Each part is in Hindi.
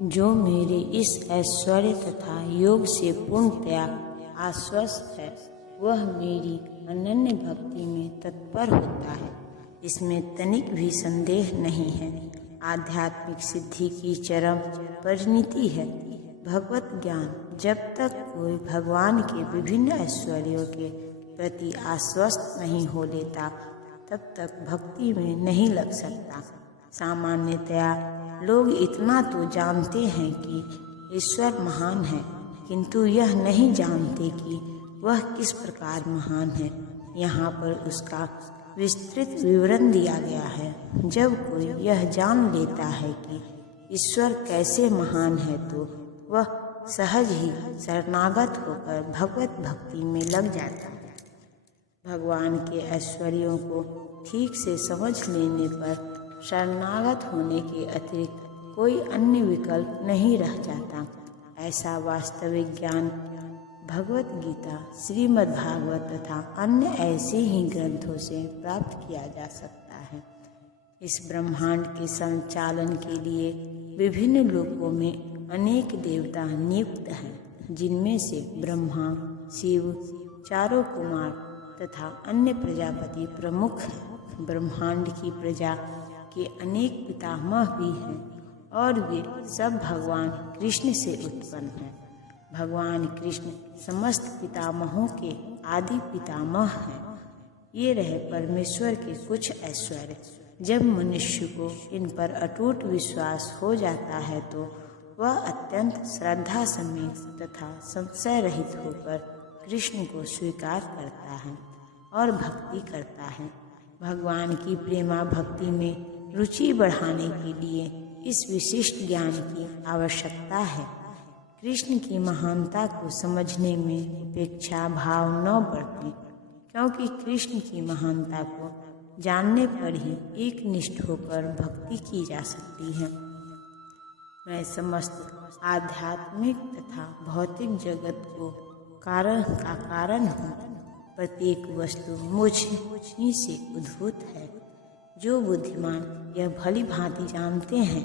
जो मेरे इस ऐश्वर्य तथा योग से पूर्णतया आश्वस्त है, वह मेरी अनन्य भक्ति में तत्पर होता है। इसमें तनिक भी संदेह नहीं है। आध्यात्मिक सिद्धि की चरम परिणति है भगवत ज्ञान। जब तक कोई भगवान के विभिन्न ऐश्वर्यों के प्रति आश्वस्त नहीं हो लेता, तब तक भक्ति में नहीं लग सकता। सामान्यतया लोग इतना तो जानते हैं कि ईश्वर महान है, किंतु यह नहीं जानते कि वह किस प्रकार महान है। यहाँ पर उसका विस्तृत विवरण दिया गया है। जब कोई यह जान लेता है कि ईश्वर कैसे महान है, तो वह सहज ही शरणागत होकर भगवत भक्ति में लग जाता है। भगवान के ऐश्वर्यों को ठीक से समझ लेने पर शरणागत होने के अतिरिक्त कोई अन्य विकल्प नहीं रह जाता। ऐसा वास्तविक ज्ञान भगवत गीता, श्रीमद् भागवत तथा अन्य ऐसे ही ग्रंथों से प्राप्त किया जा सकता है। इस ब्रह्मांड के संचालन के लिए विभिन्न लोकों में अनेक देवता नियुक्त हैं, जिनमें से ब्रह्मा, शिव, चारों कुमार तथा अन्य प्रजापति प्रमुख हैं। ब्रह्मांड की प्रजा के अनेक पितामह भी हैं और वे सब भगवान कृष्ण से उत्पन्न हैं। भगवान कृष्ण समस्त पितामहों के आदि पितामह हैं। ये रहे परमेश्वर के कुछ ऐश्वर्य। जब मनुष्य को इन पर अटूट विश्वास हो जाता है, तो वह अत्यंत श्रद्धा समेत तथा संशय रहित होकर कृष्ण को स्वीकार करता है और भक्ति करता है। भगवान की प्रेमा भक्ति में रुचि बढ़ाने के लिए इस विशिष्ट ज्ञान की आवश्यकता है। कृष्ण की महानता को समझने में उपेक्षा भाव न बरतें, क्योंकि कृष्ण की महानता को जानने पर ही एक निष्ठ होकर भक्ति की जा सकती है। मैं समस्त आध्यात्मिक तथा भौतिक जगत को कारण हूँ। प्रत्येक वस्तु मुझ ही से उद्भूत है। जो बुद्धिमान यह भली भांति जानते हैं,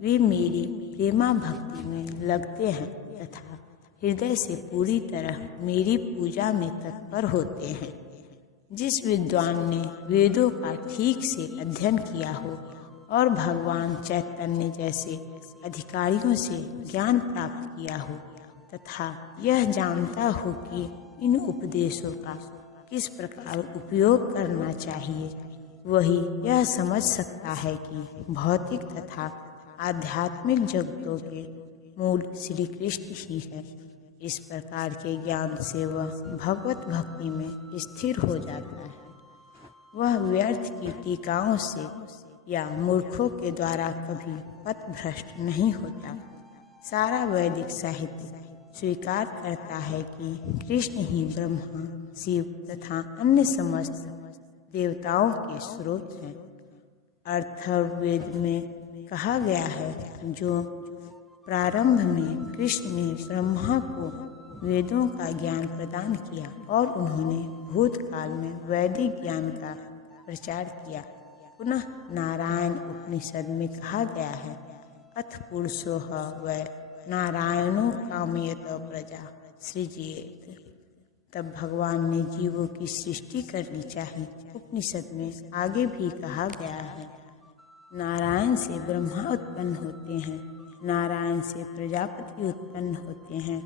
वे मेरी प्रेमा भक्ति में लगते हैं तथा हृदय से पूरी तरह मेरी पूजा में तत्पर होते हैं। जिस विद्वान ने वेदों का ठीक से अध्ययन किया हो और भगवान चैतन्य जैसे अधिकारियों से ज्ञान प्राप्त किया हो तथा यह जानता हो कि इन उपदेशों का किस प्रकार उपयोग करना चाहिए, वही यह समझ सकता है कि भौतिक तथा आध्यात्मिक जगतों के मूल श्री कृष्ण ही है। इस प्रकार के ज्ञान से वह भगवत भक्ति में स्थिर हो जाता है। वह व्यर्थ की टीकाओं से या मूर्खों के द्वारा कभी पथभ्रष्ट नहीं होता। सारा वैदिक साहित्य स्वीकार करता है कि कृष्ण ही ब्रह्मा, शिव तथा अन्य समस्त देवताओं के स्रोत हैं। अथर्ववेद में कहा गया है, जो प्रारंभ में कृष्ण ने ब्रह्मा को वेदों का ज्ञान प्रदान किया और उन्होंने भूतकाल में वैदिक ज्ञान का प्रचार किया। पुनः नारायण उपनिषद में कहा गया है, अथ पुरुषोह वै नारायणो कामयत प्रजा सृजेत। तब भगवान ने जीवों की सृष्टि करनी चाहिए। उपनिषद में आगे भी कहा गया है, नारायण से ब्रह्मा उत्पन्न होते हैं, नारायण से प्रजापति उत्पन्न होते हैं,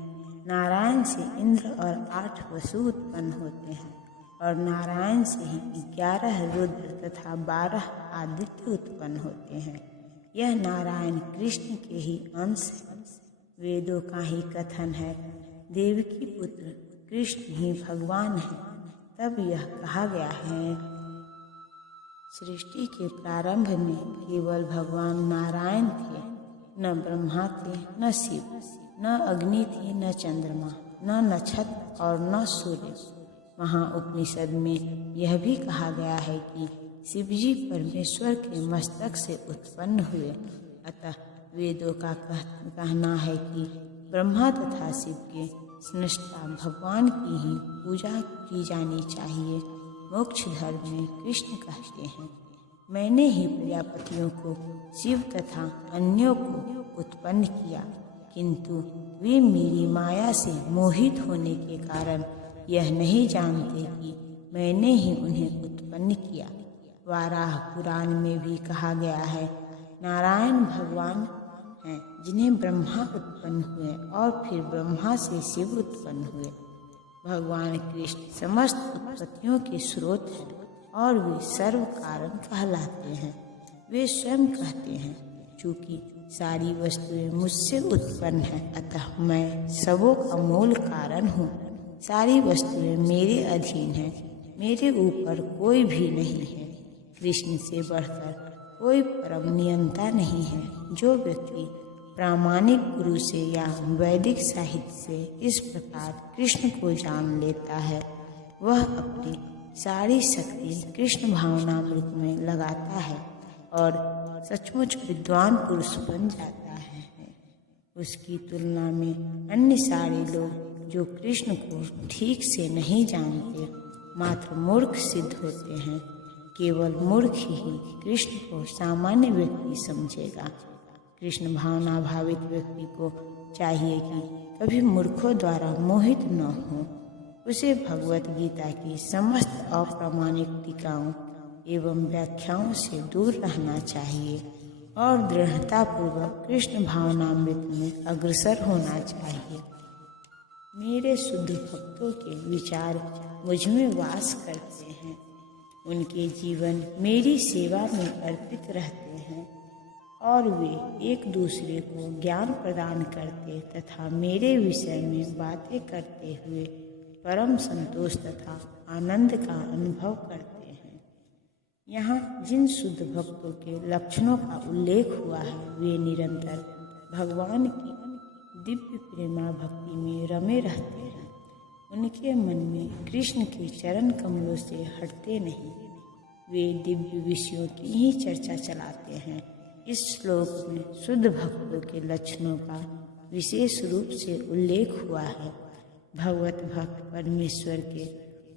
नारायण से इंद्र और 8 वसु उत्पन्न होते हैं और नारायण से ही 11 रुद्र तथा 12 आदित्य उत्पन्न होते हैं। यह नारायण कृष्ण के ही अंश है। वेदों का ही कथन है, देवकी पुत्र कृष्ण ही भगवान है। तब यह कहा गया है, सृष्टि के प्रारंभ में केवल भगवान नारायण थे, न ब्रह्मा थे, न शिव, न अग्नि थी, न चंद्रमा, न नक्षत्र और न सूर्य। वहाँ उपनिषद में यह भी कहा गया है कि शिवजी परमेश्वर के मस्तक से उत्पन्न हुए। अतः वेदों का कहना है कि ब्रह्मा तथा शिव के स्रष्टा भगवान की ही पूजा की जानी चाहिए। मोक्ष धर्म में कृष्ण कहते हैं, मैंने ही प्रजापतियों को, शिव तथा अन्यों को उत्पन्न किया, किंतु वे मेरी माया से मोहित होने के कारण यह नहीं जानते कि मैंने ही उन्हें उत्पन्न किया। वाराह पुराण में भी कहा गया है, नारायण भगवान हैं जिन्हें ब्रह्मा उत्पन्न हुए और फिर ब्रह्मा से शिव उत्पन्न हुए। भगवान कृष्ण समस्त उत्पत्तियों के स्रोत हैं और वे सर्व कारण कहलाते हैं। वे स्वयं कहते हैं, चूँकि सारी वस्तुएं मुझसे उत्पन्न हैं, अतः मैं सबों का मूल कारण हूँ। सारी वस्तुएं मेरे अधीन हैं, मेरे ऊपर कोई भी नहीं है। कृष्ण से बढ़कर कोई परम नियंता नहीं है। जो व्यक्ति प्रामाणिक गुरु से या वैदिक साहित्य से इस प्रकार कृष्ण को जान लेता है, वह अपनी सारी शक्ति कृष्ण भावनामृत में लगाता है और सचमुच विद्वान पुरुष बन जाता है। उसकी तुलना में अन्य सारे लोग जो कृष्ण को ठीक से नहीं जानते, मात्र मूर्ख सिद्ध होते हैं। केवल मूर्ख ही कृष्ण को सामान्य व्यक्ति समझेगा। कृष्ण भावना भावित व्यक्ति को चाहिए कि कभी मूर्खों द्वारा मोहित न हो। उसे भगवत गीता की समस्त अप्रामाणिक टीकाओं एवं व्याख्याओं से दूर रहना चाहिए और दृढ़तापूर्वक कृष्ण भावनामृत में अग्रसर होना चाहिए। मेरे शुद्ध भक्तों के विचार मुझ में वास करते हैं। उनके जीवन मेरी सेवा में अर्पित रहते हैं और वे एक दूसरे को ज्ञान प्रदान करते तथा मेरे विषय में बातें करते हुए परम संतोष तथा आनंद का अनुभव करते हैं। यहाँ जिन शुद्ध भक्तों के लक्षणों का उल्लेख हुआ है, वे निरंतर भगवान की दिव्य प्रेमा भक्ति में रमे रहते हैं। उनके मन में कृष्ण के चरण कमलों से हटते नहीं। वे दिव्य विषयों की ही चर्चा चलाते हैं। इस श्लोक में शुद्ध भक्तों के लक्षणों का विशेष रूप से उल्लेख हुआ है। भगवत भक्त परमेश्वर के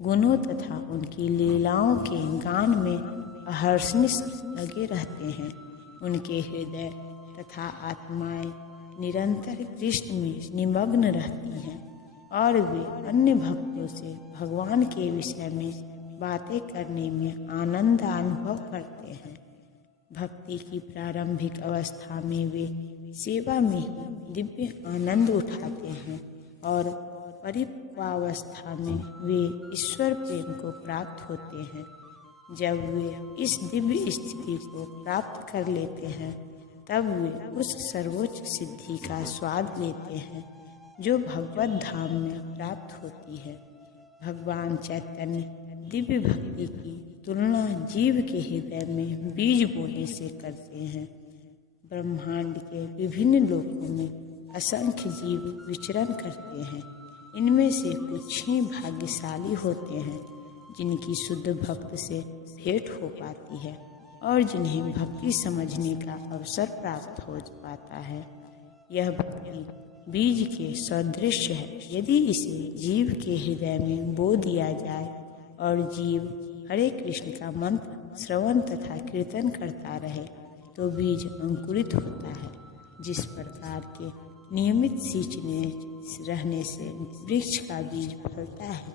गुणों तथा उनकी लीलाओं के गान में अहर्निश लगे रहते हैं। उनके हृदय तथा आत्माएं निरंतर कृष्ण में निमग्न रहती हैं और वे अन्य भक्तों से भगवान के विषय में बातें करने में आनंद अनुभव करते हैं। भक्ति की प्रारंभिक अवस्था में वे सेवा में ही दिव्य आनंद उठाते हैं और परिपक्वावस्था में वे ईश्वर प्रेम को प्राप्त होते हैं। जब वे इस दिव्य स्थिति को प्राप्त कर लेते हैं, तब वे उस सर्वोच्च सिद्धि का स्वाद लेते हैं जो भगवत धाम में प्राप्त होती है। भगवान चैतन्य दिव्य भक्ति की तुलना जीव के हृदय में बीज बोने से करते हैं। ब्रह्मांड के विभिन्न लोकों में असंख्य जीव विचरण करते हैं। इनमें से कुछ ही भाग्यशाली होते हैं जिनकी शुद्ध भक्त से भेंट हो पाती है और जिन्हें भक्ति समझने का अवसर प्राप्त हो पाता है। यह भक्ति बीज के सदृश है। यदि इसे जीव के हृदय में बो दिया जाए और जीव हरे कृष्ण का मंत्र श्रवण तथा कीर्तन करता रहे, तो बीज अंकुरित होता है। जिस प्रकार के नियमित सींचने रहने से वृक्ष का बीज फलता है,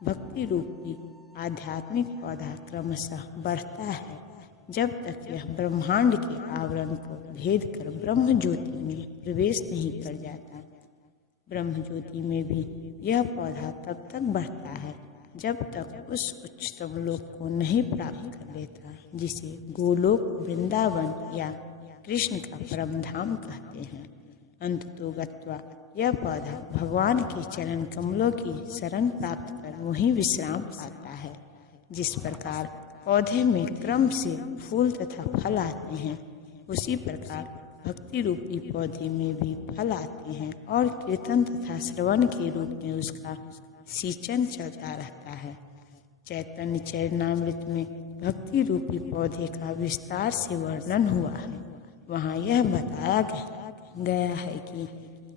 भक्ति रूपी आध्यात्मिक पौधा क्रमशः बढ़ता है जब तक यह ब्रह्मांड के आवरण को भेद कर ब्रह्म ज्योति में प्रवेश नहीं कर जाता। ब्रह्म ज्योति में भी यह पौधा तब तक बढ़ता है जब तक उस उच्चतम लोक को नहीं प्राप्त कर लेता, जिसे गोलोक, वृंदावन या कृष्ण का परम धाम कहते हैं। अंततो गत्वा यह पौधा भगवान के चरण कमलों की शरण प्राप्त कर वहीं विश्राम पाता है। जिस प्रकार पौधे में क्रम से फूल तथा फल आते हैं, उसी प्रकार भक्ति रूपी पौधे में भी फल आते हैं और कीर्तन तथा श्रवण के रूप में उसका सींचन चलता रहता है। चैतन्य चरणामृत में भक्ति रूपी पौधे का विस्तार से वर्णन हुआ है। वहाँ यह बताया गया है कि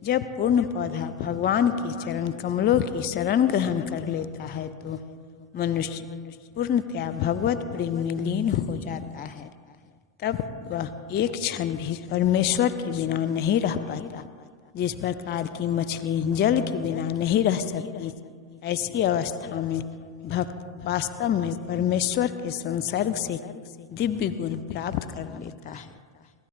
जब पूर्ण पौधा भगवान के चरण कमलों की शरण ग्रहण कर लेता है, तो मनुष्य पूर्णतया भगवत प्रेम में लीन हो जाता है। तब वह एक क्षण भी परमेश्वर के बिना नहीं रह पाता। जिस प्रकार की मछली जल के बिना नहीं रह सकती, ऐसी अवस्था में भक्त वास्तव में परमेश्वर के संसर्ग से दिव्य गुण प्राप्त कर लेता है।